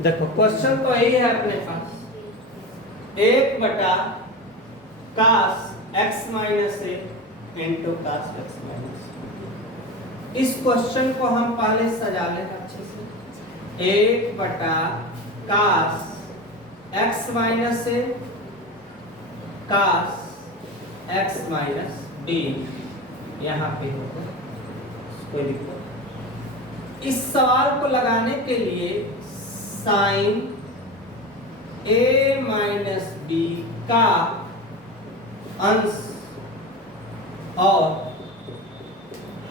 देखो क्वेश्चन तो यही है अपने पास, 1 बटा cos x minus A into cos x minus. इस क्वेश्चन को हम पहले सजा लें अच्छे से। 1 बटा cos x माइनस ए cos x माइनस b यहाँ पे होगा, कोई दिक्कत। इस सवाल को लगाने के लिए साइन a माइनस b का अंश और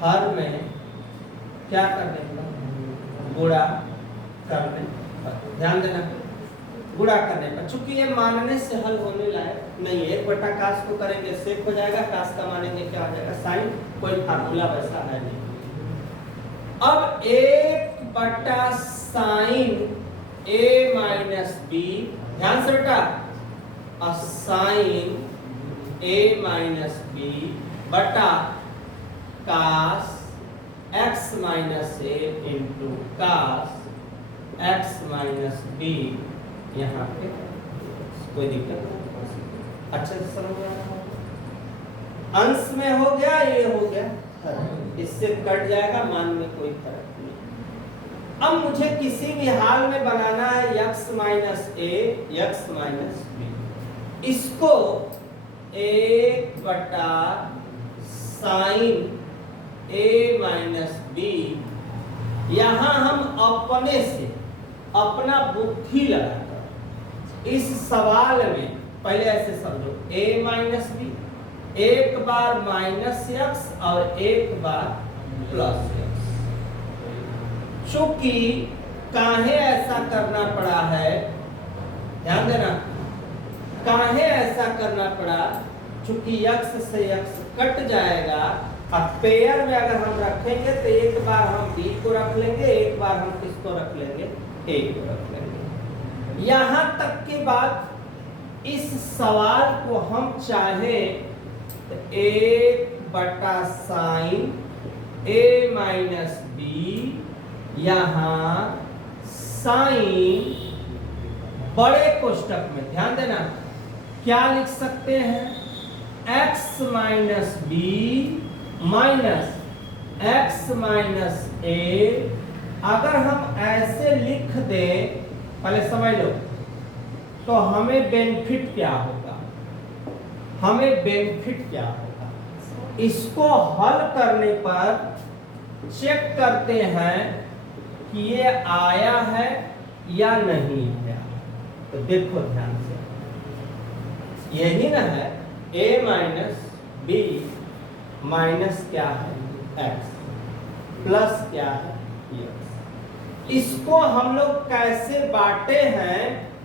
हर में क्या करने पर गुणा करने पर, ध्यान देना, गुणा करने पर। चूंकि ये मानने से हल होने लायक नहीं है, 1 बटा कास को करेंगे सेक हो जाएगा, कास का मानेंगे क्या हो जाएगा साइन, कोई फार्मूला वैसा है नहीं। अब 1 बटा साइन a माइनस b, ध्यान से बेटा, साइन a माइनस b बटा cos x minus a into cos x minus b, यहाँ पे कोई दिक्कत नहीं, अच्छे से समझ में आ रहा है। अंश में हो गया, ये हो गया, इससे कट जाएगा, मान में कोई फर्क नहीं। अब मुझे किसी भी हाल में बनाना है x minus a x minus b, इसको 1 बटा साइन a माइनस b, यहां हम अपने से अपना बुद्धि लगाकर इस सवाल में पहले ऐसे समझो, a माइनस b, एक बार माइनस x और एक बार प्लस x। चूंकि काहे ऐसा करना पड़ा है, ध्यान देना, काहे ऐसा करना पड़ा, चूंकि x से x कट जाएगा। अब पेयर में अगर हम रखेंगे तो एक बार हम b को रख लेंगे, एक बार हम किसको रख लेंगे, a को रख लेंगे। यहां तक की बात, इस सवाल को हम चाहें तो 1 बटा साइन a माइनस b, यहां साइन बड़े कोष्टक में, ध्यान देना, क्या लिख सकते हैं, x minus b minus x minus a। अगर हम ऐसे लिख दें, पहले समझ लो, तो हमें बेनिफिट क्या होगा, हमें बेनिफिट क्या होगा, इसको हल करने पर चेक करते हैं कि ये आया है या नहीं आया। तो देखो ध्यान से, यही ना है a माइनस b माइनस क्या है x प्लस क्या है x। इसको हम लोग कैसे बांटे हैं,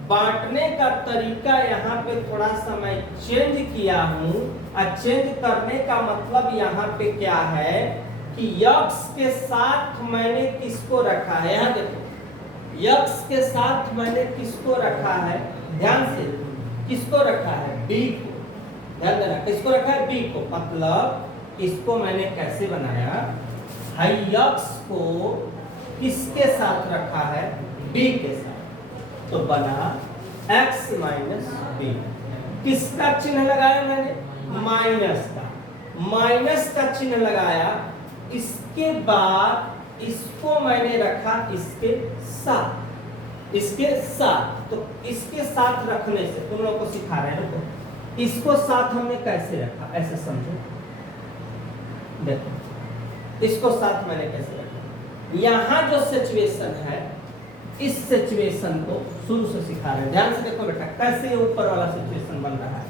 बांटने का तरीका यहाँ पे थोड़ा सा मैं चेंज किया हूँ। चेंज करने का मतलब यहाँ पे क्या है कि x के साथ मैंने किसको रखा है, यहाँ देखो, x के साथ मैंने किसको रखा है, ध्यान से, किसको रखा है, b को, ध्यान देना, किसको रखा है, b को। मतलब इसको मैंने कैसे बनाया, x को किसके साथ रखा है, b के साथ, तो बना x माइनस b। किसका चिन्ह लगाया मैंने, माइनस का, माइनस का चिन्ह लगाया। इसके बाद इसको मैंने रखा इसके साथ, इसके साथ, तो इसके साथ रखने से तुम लोग को सिखा रहे हैं, तो इसको साथ हमने कैसे रखा, ऐसे समझो, देखो इसको साथ मैंने कैसे रखा। यहां जो सिचुएशन है, इस सिचुएशन को शुरू से सिखा रहे हैं, ध्यान से देखो बेटा, कैसे ऊपर वाला सिचुएशन बन रहा है।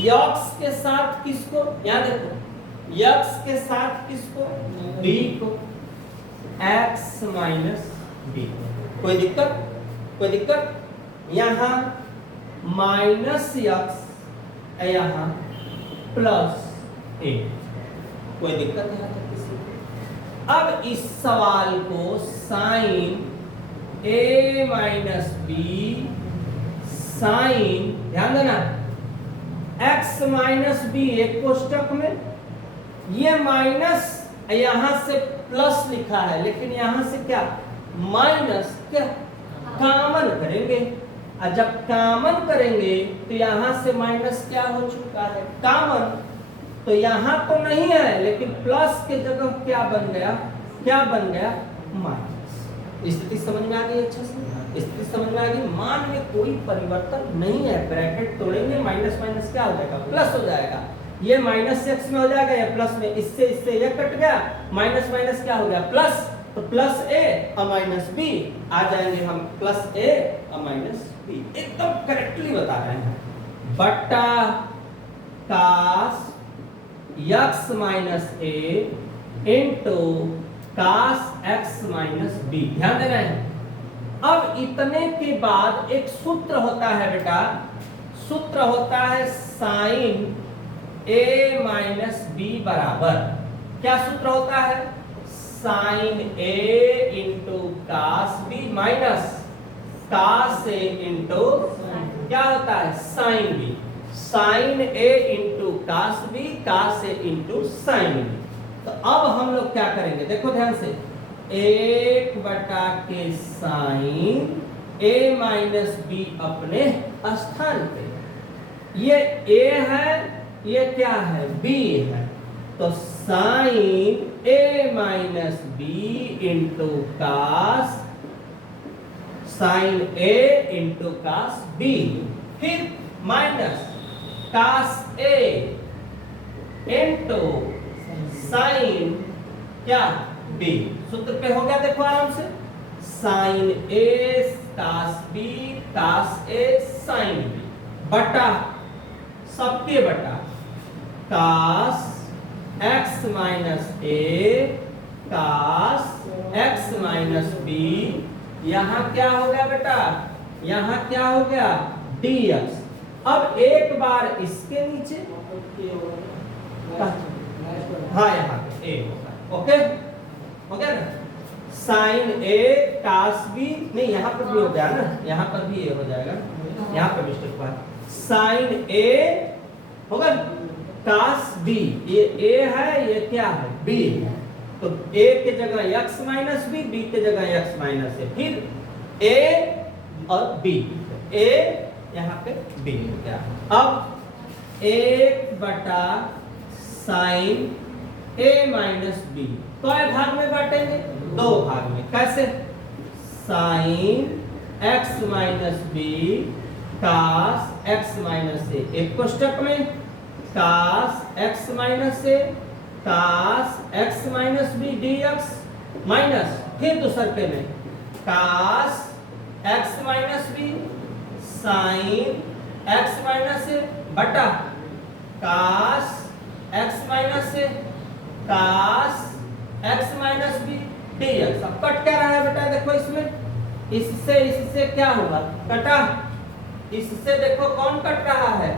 x के साथ किसको, यहां देखो, x के साथ किसको, b को, x माइनस b। कोई दिक्कत, कोई दिक्कत, यहां माइनस x, यहां प्लस a, कोई दिक्कत है किसी को। अब इस सवाल को sine a minus b sine, ध्यान देना, x माइनस b एक कोष्टक में, ये माइनस यहां से प्लस लिखा है, लेकिन यहां से क्या, माइनस क्या, कॉमन करेंगे, और जब कॉमन करेंगे तो यहाँ से माइनस क्या हो चुका है, कॉमन। तो यहाँ तो नहीं है, लेकिन प्लस के जगह क्या बन गया, क्या बन गया, माइनस। स्थिति समझ में आ गई अच्छे से, स्थिति समझ में आ गई। मान में कोई परिवर्तन नहीं है, ब्रैकेट तोड़ेंगे, माइनस माइनस क्या हो जाएगा, प्लस हो जाएगा। ये माइनस एक्स में हो जाएगा या प्लस में, इससे इससे ये कट गया, माइनस माइनस क्या हो गया, प्लस। तो प्लस ए और माइनस बी आ जाएंगे हम, प्लस ए और माइनस बी। एकदम करेक्टली बता रहे हैं। बट्टा cos X minus A into cos X minus B. ध्यान दे रहे हैं। अब इतने के बाद एक सूत्र होता है बेटा, सूत्र होता है साइन ए माइनस बी बराबर, क्या सूत्र होता है, sine A into cos B minus cos A into क्या होता है, sine B. Sine A into cos B, cos A into sine B. तो अब हम लोग क्या करेंगे, देखो ध्यान से, 1 के साइन ए माइनस बी अपने स्थान पे, ये ए है, ये क्या है, बी है। तो sine A minus B into cos, sine A into cos B, फिर minus cos A into sine क्या, बी। सूत्र पे हो गया, देखो आराम से, sine A cos B, cos A sine B, बटा सबके बटा cos X minus A cos X minus B. यहां क्या हो गया बेटा, यहां क्या हो गया, dx। अब एक बार इसके नीचे, हाँ यहाँ पे ए होगा, ओके हो गया ना, साइन ए कास बी, नहीं यहाँ पर भी हो गया ना, यहाँ पर भी ए हो जाएगा, यहाँ पर मिस्टेक हुआ, साइन ए होगा कास बी, ये ए है, ये क्या है, बी है। तो ए के जगह x माइनस बी, बी के जगह x माइनस ए, फिर a और b, a यहाँ पे b हो गया। अब 1 साइन a माइनस बी, तो भाग में बांटेंगे, 2 भाग में, कैसे, sine x minus B cos x minus A, एक कोष्टक में cos x minus A cos x minus B dx, minus फिर दूसरे में cos x minus B sine x minus A बटा cos x minus A cos x minus B dx। अब कट क्या रहा है बेटा, देखो इसमें, इससे क्या होगा, कटा, इससे देखो कौन कट रहा है,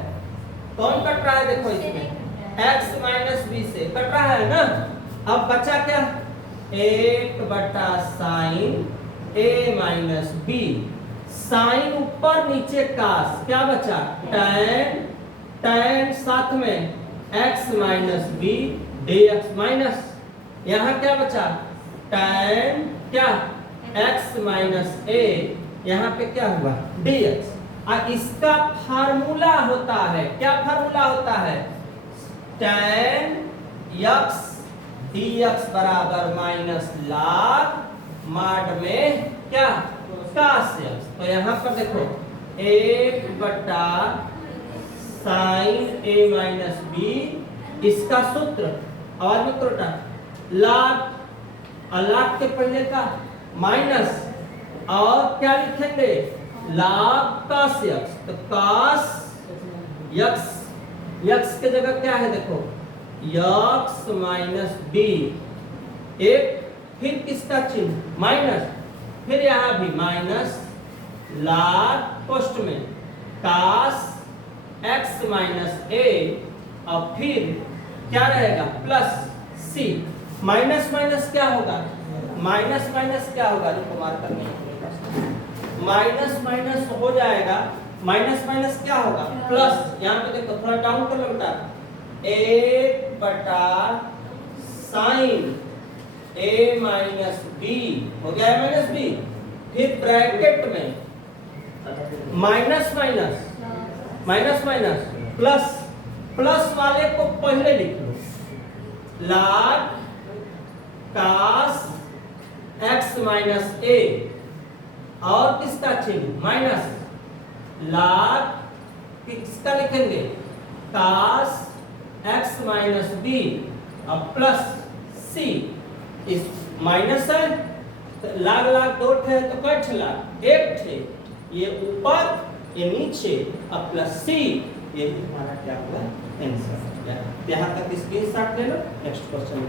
कौन कट रहा है, देखो इसमें x माइनस बी से कट रहा है ना। अब बचा क्या, 1 sine a minus B, sine ऊपर नीचे कास, क्या बचा, टैन, टैन साथ में x minus B dx minus, यहाँ क्या बचा, टैन क्या, x माइनस a, यहाँ पे क्या हुआ, dx। और इसका फार्मूला होता है, क्या फार्मूला होता है, tan x dx बराबर माइनस log माड में क्या, cos x। तो यहाँ पर देखो 1 साइन a माइनस बी, इसका सूत्र और में त्रुटा log, log के पहले का माइनस, और क्या लिखेंगे, log cos x। तो cos x, x के जगह क्या है, देखो x माइनस बी, एक फिर किसका चिन्ह, माइनस, फिर यहां भी माइनस, log पोस्ट में cos x माइनस a, और फिर क्या रहेगा, प्लस c। माइनस माइनस क्या होगा, माइनस माइनस क्या होगा, जो मार्क करने माइनस माइनस हो जाएगा, माइनस माइनस क्या होगा, प्लस। यहाँ पे देखो थोड़ा डाउन कर लो बेटा, 1 साइन a माइनस बी हो गया है, माइनस बी फिर ब्रैकेट में minus minus minus minus plus, plus वाले को पहले लिख लो, log cos x माइनस ए, और किसका चिन्ह माइनस, log किसका लिखेंगे cos x माइनस बी, अब प्लस सी, इस माइनस है लाग लाग दो थे तो कट लाग एक थे, ये ऊपर ये नीचे, अब प्लस सी, ये हमारा क्या हुआ आंसर। यहाँ तक स्क्रीनशॉट ले लो, नेक्स्ट क्वेश्चन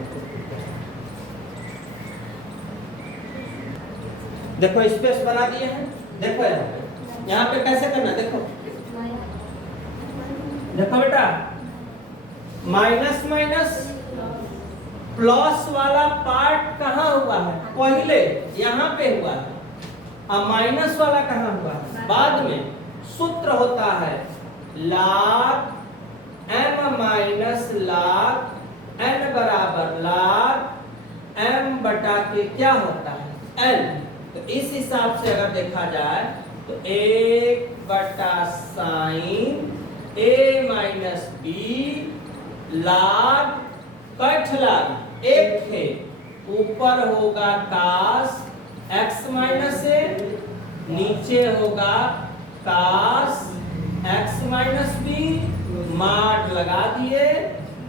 देखो स्पेस बना दिए हैं, देखो यहाँ पे कैसे करना, देखो देखो बेटा, माइनस माइनस प्लस वाला पार्ट कहाँ हुआ है, पहले यहाँ पे हुआ है, अब माइनस वाला कहाँ हुआ है बाद में। सूत्र होता है log m minus log n बराबर log m बटा के क्या होता है n। तो इस हिसाब से अगर देखा जाए तो 1 बटा sine a minus B log कट log एक है, ऊपर होगा cos x माइनस ए, नीचे होगा cos x minus B, mark लगा दिए,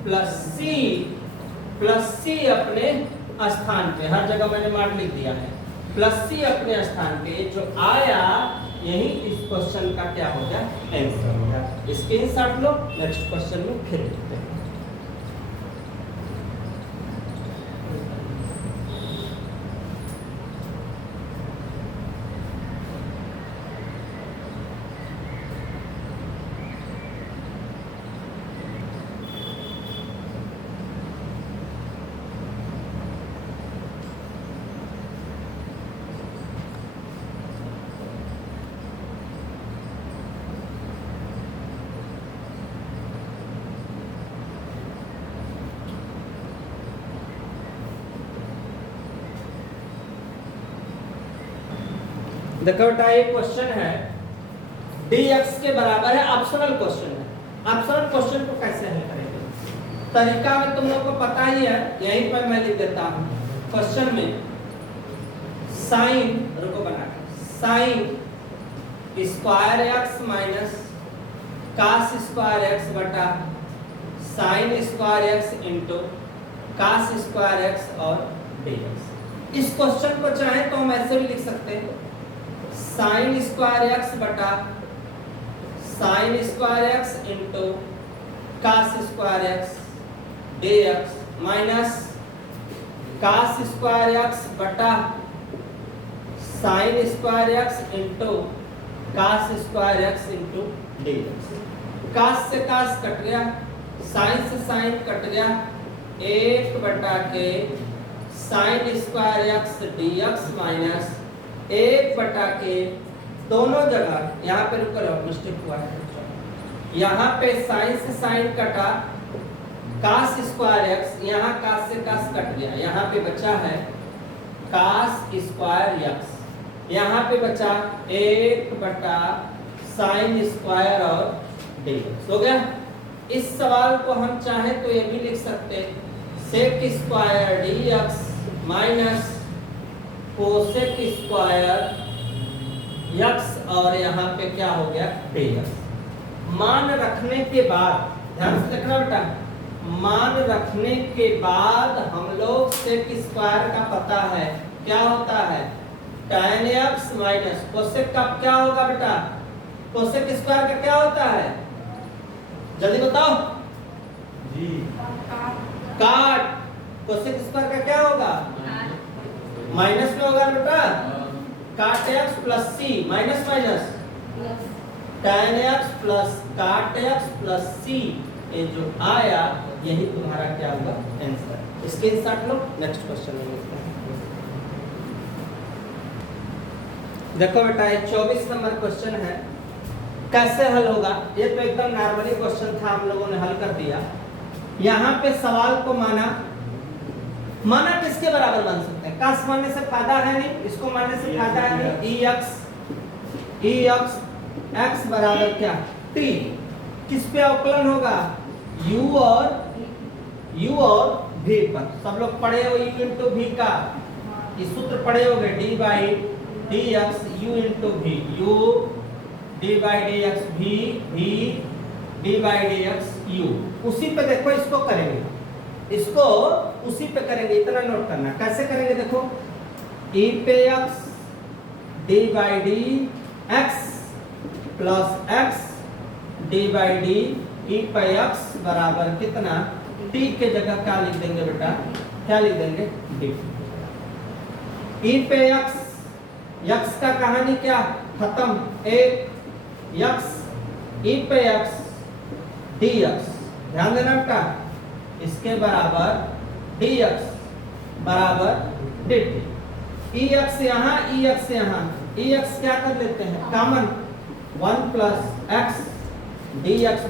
प्लस सी अपने स्थान पे, हर जगह मैंने मार्क लिख दिया है, प्लस सी अपने स्थान पे, जो आया यही इस क्वेश्चन का क्या हो गया आंसर हो गया। स्क्रीनशॉट लो, नेक्स्ट क्वेश्चन में फिर देखते हैं। देखो बेटा एक क्वेश्चन है dx के बराबर है, ऑप्शनल क्वेश्चन है। ऑप्शनल क्वेश्चन को कैसे हल करेंगे, तरीका में तुम लोग को पता ही है, यहीं पर मैं लिख देता हूं क्वेश्चन में, साइन रुको बना sine square x minus cos square x बटा sine square x into cos square x और dx। इस क्वेश्चन को चाहे तो हम ऐसे भी लिख सकते हैं, साइन स्क्वायर एक्स बटा sine square x into cos square x dx minus cos square x बटा sine square x into cos square x into dx। Cos से कास कट गया, साइन से साइन कट गया, 1 बटा के sign square x dx minus 1 बटा के दोनों जगह, यहाँ पे रुक करो मिस्टेक हुआ है, यहाँ पे साइन से साइन कटा, कास स्क्वायर एक्स, यहाँ कास से कास कट गया, यहाँ पे बचा है कास स्क्वायर एक्स, यहाँ पे बचा 1 बटा साइन स्क्वायर और dx हो गया। इस सवाल को हम चाहे तो ये भी लिख सकते sec square dx minus cosec square x और यहाँ पे क्या हो गया dx। मान रखने के बाद ध्यान से देखना बेटा, मान रखने के बाद हम लोग सेक स्क्वायर का पता है क्या होता है tan x माइनस कोसेक का क्या होगा बेटा, कोसेक स्क्वायर का क्या होता है जल्दी बताओ जी, काट, कोसेक स्क्वायर का क्या होगा माइनस में होगा बेटा, cot x plus c minus minus tan x plus cot x plus c, ये जो आया यही तुम्हारा क्या होगा आंसर। स्क्रीनशॉट लो, नेक्स्ट क्वेश्चन में लिखते हैं। देखो बेटा ये 24 नंबर क्वेश्चन है, कैसे हल होगा, ये तो एकदम नॉर्मली क्वेश्चन था, हम लोगों ने हल कर दिया। यहाँ पे सवाल को माना माना किसके बराबर बन सकते हैं? कस मानने से फायदा है नहीं, इसको मानने से फायदा है नहीं। ई एक्स बराबर क्या? टी। किस पे अवकलन होगा? u और v पर। सब लोग पढ़े हो u इंटू v का, ये सूत्र पढ़े होगे, d by D x u into v, u d by D x v d by D x u। उसी पे देखो इसको करेंगे, इसको उसी पे करेंगे, इतना नोट करना। कैसे करेंगे देखो, e पे x d by D x plus x d by D e पे x बराबर कितना? t के जगह क्या लिख देंगे बेटा? क्या लिख देंगे? d। e पे x का कहानी क्या? खत्म। एक x e पे x dx, ध्यान देना बेटा, इसके बराबर dx बराबर dt। ex यहाँ, ex यहाँ, ex क्या कर लेते हैं? Common, 1 plus x dx